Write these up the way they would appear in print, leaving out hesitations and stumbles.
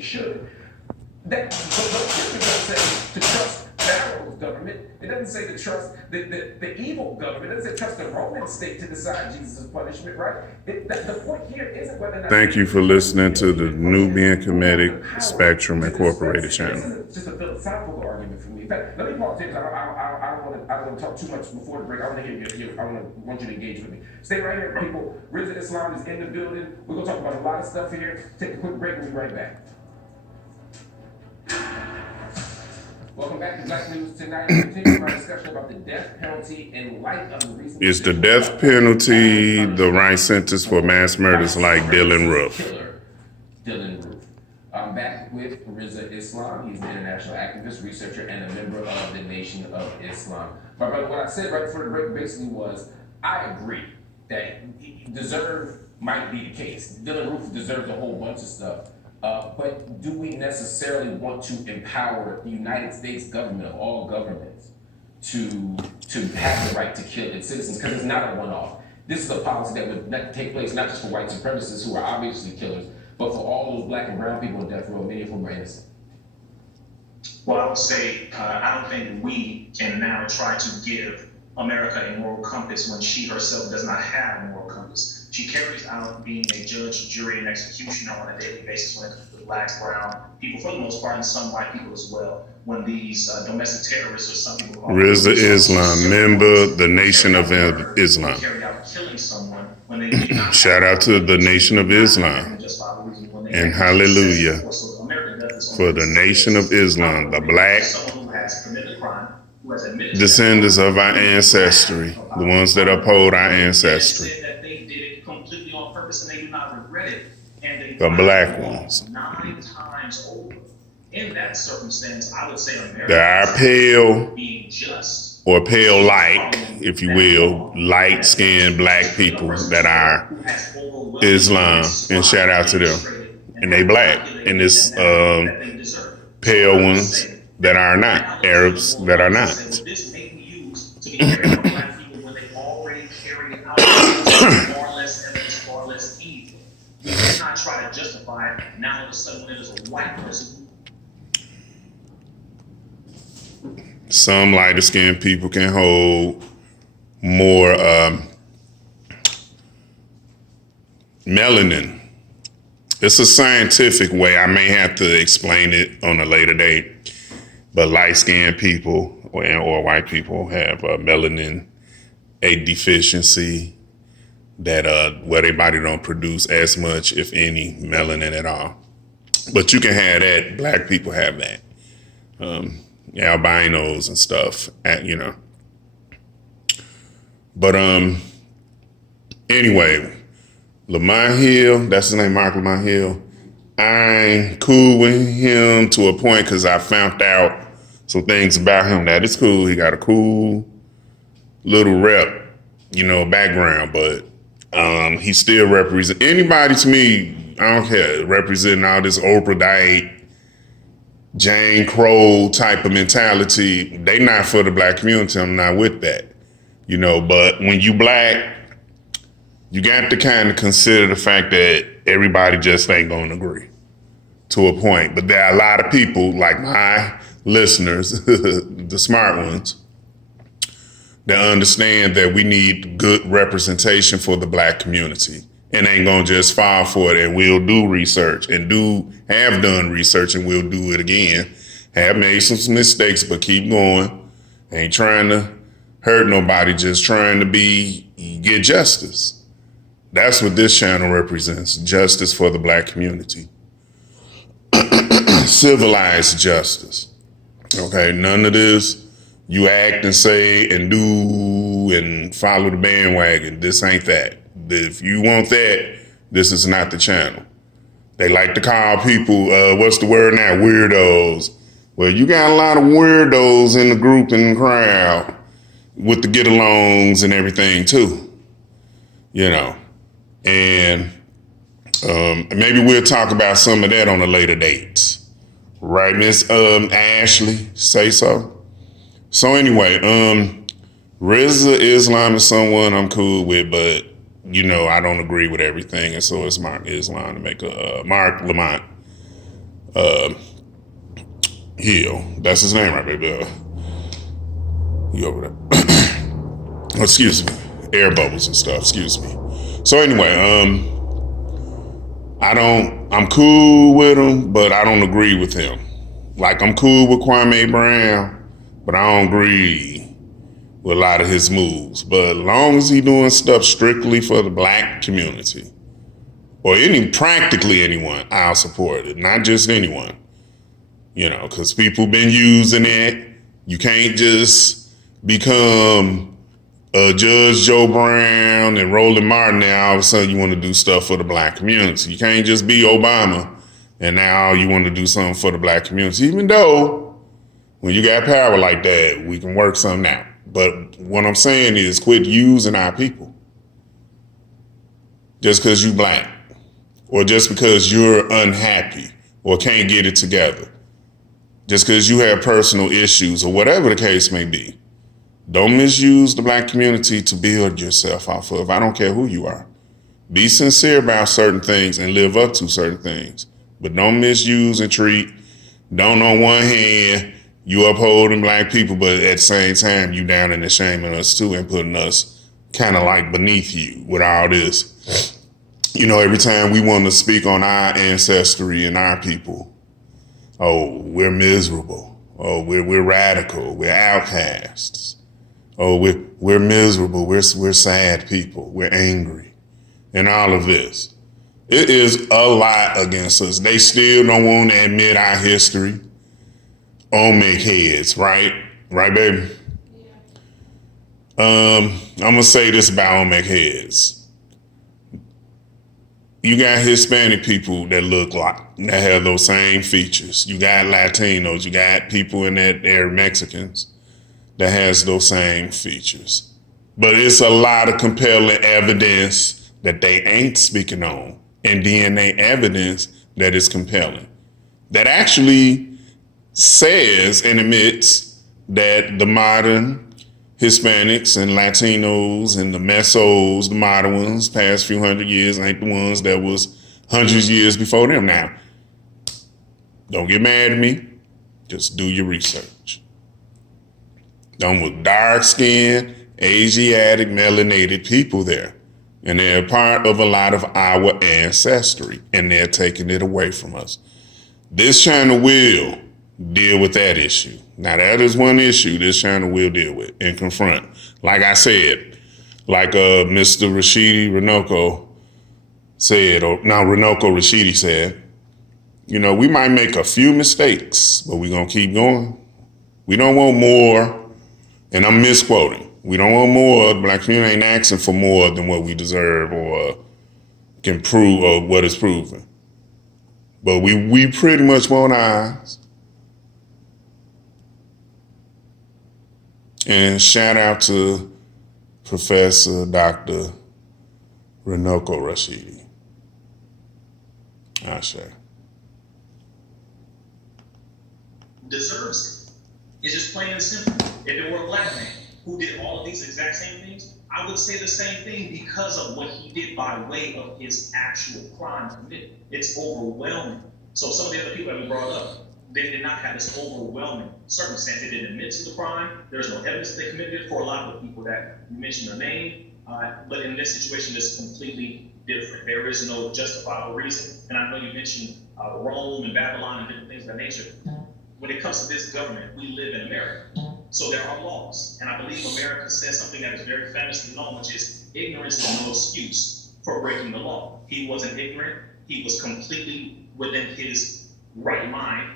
you should. That, but scripture doesn't say to trust Pharaoh's government. It doesn't say to trust the evil government. It doesn't say trust the Roman state to decide Jesus' punishment, right? The point here isn't whether or not... Thank you for listening to the Nubian Comedic Spectrum Incorporated channel. This isn't just a philosophical argument for me. In fact, let me pause here because I don't want to talk too much before the break. I want you to engage with me. Stay right here, people. Rizza Islam is in the building. We're going to talk about a lot of stuff here. Take a quick break and be right back. Welcome back to Black News Tonight. We continue our discussion about the death penalty in light of the recent... Is the death penalty the right sentence for mass murders like Dylan Roof? Dylan Roof. I'm back with Rizza Islam. He's an international activist, researcher, and a member of the Nation of Islam. But what I said right before the break basically was, I agree that deserve might be the case. Dylan Roof deserves a whole bunch of stuff. But do we necessarily want to empower the United States government of all governments to have the right to kill its citizens? Because it's not a one-off. This is a policy that would take place not just for white supremacists who are obviously killers, but for all those black and brown people in death row, many of whom are innocent. Well, I would say I don't think we can now try to give America a moral compass when she herself does not have a moral compass. She carries out being a judge, jury, and executioner on a daily basis when it comes to blacks, brown people, for the most part, and some white people as well. When these domestic terrorists, or some people call Rizza Islam, member the Nation of Islam. Carry out killing someone when they do not shout out to the Nation of Islam and hallelujah for the Nation of Islam, the black descendants of our ancestry, the ones that uphold our ancestry. The black ones. 9 times over. In that circumstance, I would say America there are pale being just or pale like, if you will, light-skinned black people that are Islam, and shout out to them. And they black, and it's pale ones that are not, Arabs that are not. This may be used to be carried out black people when they already carried out far less evidence, far less evil. You cannot try to justify it now all of a sudden when it is a white person. Some lighter skinned people can hold more melanin. It's a scientific way. I may have to explain it on a later date. But light skinned people or white people have melanin, a deficiency that where their body don't produce as much, if any, melanin at all. But you can have that. Black people have that. Albinos and stuff, you know. But anyway, Lamont Hill, that's his name, Marc Lamont Hill. I'm cool with him to a point because I found out some things about him that it's cool. He got a cool little rep, you know, background, but he still represents anybody to me. I don't care, representing all this Oprah diet, Jane Crow type of mentality. They not for the black community. I'm not with that, you know. But when you black, you got to kind of consider the fact that everybody just ain't gonna agree to a point. But there are a lot of people like my listeners, the smart ones, that understand that we need good representation for the black community and ain't gonna just fall for it. And we'll do research and have done research and we'll do it again. Have made some mistakes, but keep going. Ain't trying to hurt nobody, just trying to get justice. That's what this channel represents, justice for the black community. Civilized justice. Okay, none of this, you act and say and do and follow the bandwagon. This ain't that. If you want that, this is not the channel. They like to call people, what's the word now? Weirdos. Well, you got a lot of weirdos in the group and the crowd with the get-alongs and everything too, you know. And maybe we'll talk about some of that on a later date. Right, Miss Ashley? Say so. So anyway, Rizza Islam is someone I'm cool with, but you know I don't agree with everything, and so it's Marc Islam to make Marc Lamont. Hill. That's his name right there. He over there. Excuse me. Air bubbles and stuff. Excuse me. So anyway, I'm cool with him, but I don't agree with him. Like, I'm cool with Kwame Brown, but I don't agree with a lot of his moves. But as long as he doing stuff strictly for the black community, or practically anyone, I'll support it. Not just anyone, because people been using it. You can't just become Judge Joe Brown and Roland Martin, now all of a sudden you want to do stuff for the black community. You can't just be Obama and now you want to do something for the black community. Even though when you got power like that, we can work something out. But what I'm saying is quit using our people just because you black or just because you're unhappy or can't get it together. Just because you have personal issues or whatever the case may be. Don't misuse the black community to build yourself off of. I don't care who you are. Be sincere about certain things and live up to certain things. But don't misuse and treat. Don't on one hand, you upholding black people, but at the same time, you down and shaming us too and putting us kind of like beneath you with all this. Every time we want to speak on our ancestry and our people, oh, we're miserable. Oh, we're radical. We're outcasts. Oh, we're miserable. We're sad people. We're angry, and all of this. It is a lot against us. They still don't want to admit our history. Olmec heads, right? Right, baby. I'm gonna say this about Olmec heads. You got Hispanic people that look like that have those same features. You got Latinos. You got people in that area, Mexicans, that has those same features. But it's a lot of compelling evidence that they ain't speaking on, and DNA evidence that is compelling, that actually says and admits that the modern Hispanics and Latinos and the Mesos, the modern ones, past few hundred years, ain't the ones that was hundreds of years before them. Now, don't get mad at me. Just do your research. Them with dark-skinned, Asiatic, melanated people there. And they're part of a lot of our ancestry, and they're taking it away from us. This channel will deal with that issue. Now, that is one issue this channel will deal with and confront. Like I said, like Mr. Rashidi Renoko said, or now Renoko Rashidi said, we might make a few mistakes, but we're going to keep going. We don't want more. And I'm misquoting. We don't want more. The black community ain't asking for more than what we deserve or can prove or what is proven. But we pretty much want ours. And shout out to Professor Dr. Renoko Rashidi. Ashe. Deserves it. It's just plain and simple. If it were a black man who did all of these exact same things, I would say the same thing because of what he did by way of his actual crime committed. It's overwhelming. So some of the other people that we brought up, they did not have this overwhelming circumstance. They didn't admit to the crime. There's no evidence that they committed it for a lot of the people that you mentioned their name. But in this situation, it's completely different. There is no justifiable reason. And I know you mentioned Rome and Babylon and different things of that nature. When it comes to this government, we live in America. So there are laws. And I believe America says something that is very famously known, which is ignorance is no excuse for breaking the law. He wasn't ignorant. He was completely within his right mind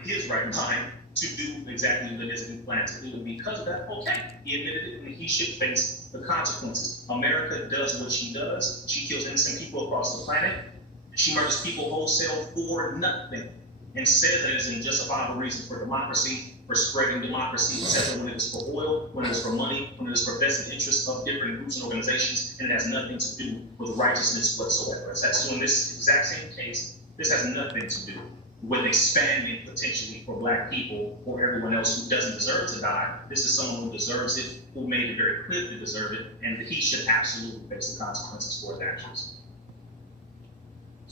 to do exactly what it is he planned to do. And because of that, okay, he admitted it and he should face the consequences. America does what she does. She kills innocent people across the planet. She murders people wholesale for nothing and says that it's a justifiable reason for democracy, for spreading democracy. It says that when it is for oil, when it is for money, when it is for vested interests of different groups and organizations, and it has nothing to do with righteousness whatsoever. So in this exact same case, this has nothing to do with expanding potentially for black people or everyone else who doesn't deserve to die. This is someone who deserves it, who made it very clear to deserve it, and he should absolutely face the consequences for his actions.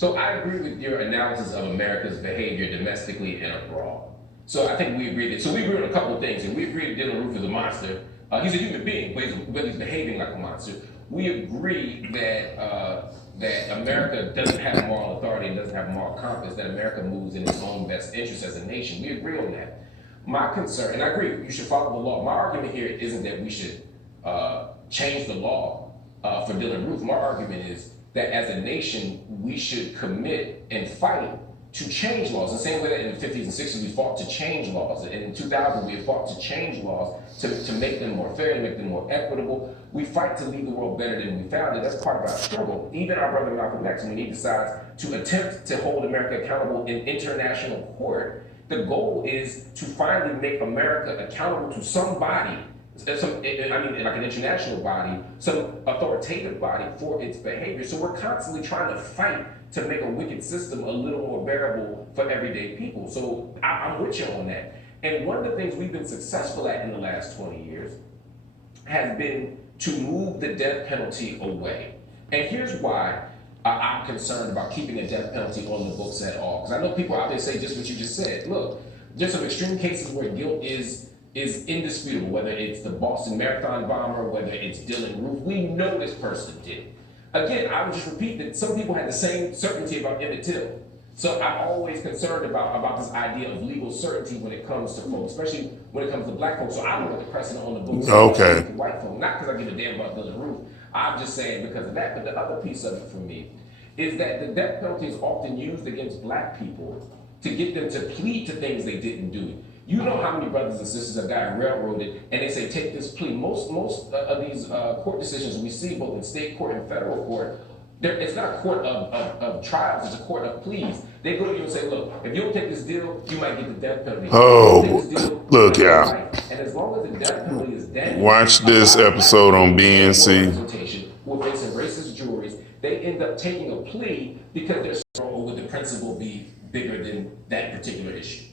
So I agree with your analysis of America's behavior domestically and abroad. So I think we agree that. So we agree on a couple of things, and we agree that Dylan Roof is a monster. He's a human being, but he's behaving like a monster. We agree that that America doesn't have moral authority and doesn't have moral compass. That America moves in its own best interest as a nation. We agree on that. My concern, and I agree, you should follow the law. My argument here isn't that we should change the law for Dylan Roof. My argument is that as a nation, we should commit and fight to change laws. The same way that in the 50s and 60s we fought to change laws. And in 2000 we fought to change laws to make them more fair, to make them more equitable. We fight to leave the world better than we found it. That's part of our struggle. Even our brother Malcolm X, when he decides to attempt to hold America accountable in international court, the goal is to finally make America accountable to somebody, like an international body, some authoritative body for its behavior. So we're constantly trying to fight to make a wicked system a little more bearable for everyday people. So I'm with you on that. And one of the things we've been successful at in the last 20 years has been to move the death penalty away. And here's why I'm concerned about keeping the death penalty on the books at all. Because I know people out there say just what you just said. Look, there's some extreme cases where guilt is indisputable, whether it's the Boston Marathon bomber, whether it's Dylan Roof. We know this person did it. Again, I would just repeat that some people had the same certainty about Emmett Till. So I'm always concerned about this idea of legal certainty when it comes to folks, especially when it comes to black folks. So I don't want the precedent on the books Okay. for white folks, not because I give a damn about Dylan Roof. I'm just saying because of that. But the other piece of it for me is that the death penalty is often used against black people to get them to plead to things they didn't do. You know how many brothers and sisters have gotten railroaded and they say, take this plea. Most of these court decisions we see, both in state court and federal court, it's not a court of trials, it's a court of pleas. They go to you and say, look, if you don't take this deal, you might get the death penalty. Look, y'all. And as long as the death penalty is damaged, watch this episode on BNC. With racist juries, they end up taking a plea because they're strong with the principle be bigger than that particular issue.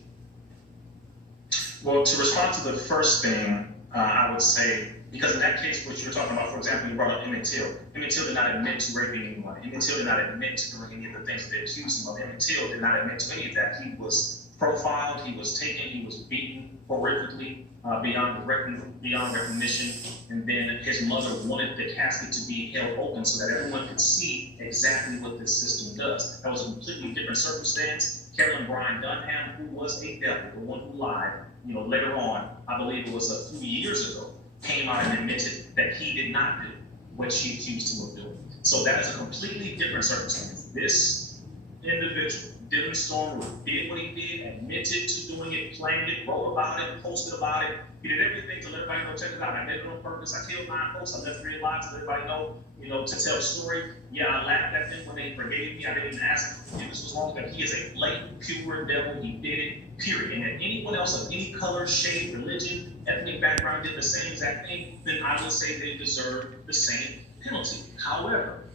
Well, to respond to the first thing, I would say, because in that case, what you were talking about, for example, you brought up Emmett Till. Emmett Till did not admit to raping anyone. Emmett Till did not admit to doing any of the things that they accused him of. Emmett Till did not admit to any of that. He was profiled, he was taken, he was beaten horrifically beyond recognition. And then his mother wanted the casket to be held open so that everyone could see exactly what this system does. That was a completely different circumstance. Carolyn Bryan Dunham, who was a devil, the one who lied, later on, I believe it was a few years ago, came out and admitted that he did not do what she accused him of doing. So that is a completely different circumstance. This individual, Dylan Storm, did what he did, admitted to doing it, planned it, wrote about it, posted about it. He did everything to let everybody know, check it out. I did it on purpose. I killed 9 folks. I left 3 lives to let everybody know, to tell the story. Yeah, I laughed at them when they forgave me. I didn't even ask for forgiveness was long, but he is a blatant, pure devil. He did it, period. And if anyone else of any color, shade, religion, ethnic background did the same exact thing, then I would say they deserve the same penalty. However,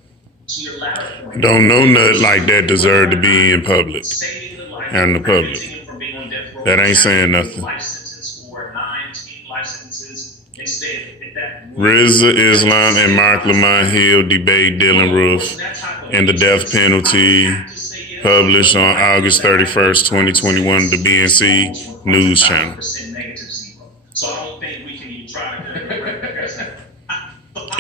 to your latter point, don't know nothing like that deserve to be in public. Out in the public. That ain't saying nothing. Life sentence or 9-10 life sentences instead. Rizza, Islam, and Marc Lamont Hill debate Dylan Roof and the death penalty, published on August 31st, 2021, the BNC News Channel. So I don't think we can even try to.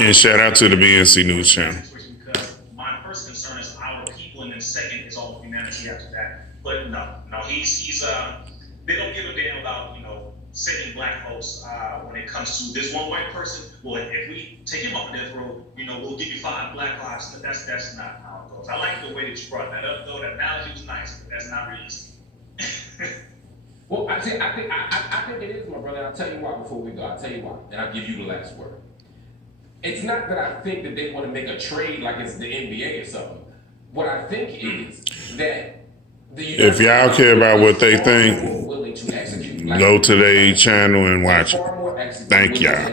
And shout out to the BNC News Channel. Because my first concern is our people, and then second is all humanity after that. But no, he's they don't give a damn about saving black folks when it comes to this one white person. Well, if we take him off death row, we'll give you 5 black lives. That's not how it goes. I like the way that you brought that up, though. That analogy was nice, but that's not realistic. Well, I think it is, my brother. I'll tell you why before we go. I'll tell you why, and I'll give you the last word. It's not that I think that they want to make a trade like it's the NBA or something. What I think is that if y'all care about what they think, go to their channel and watch it. Thank y'all.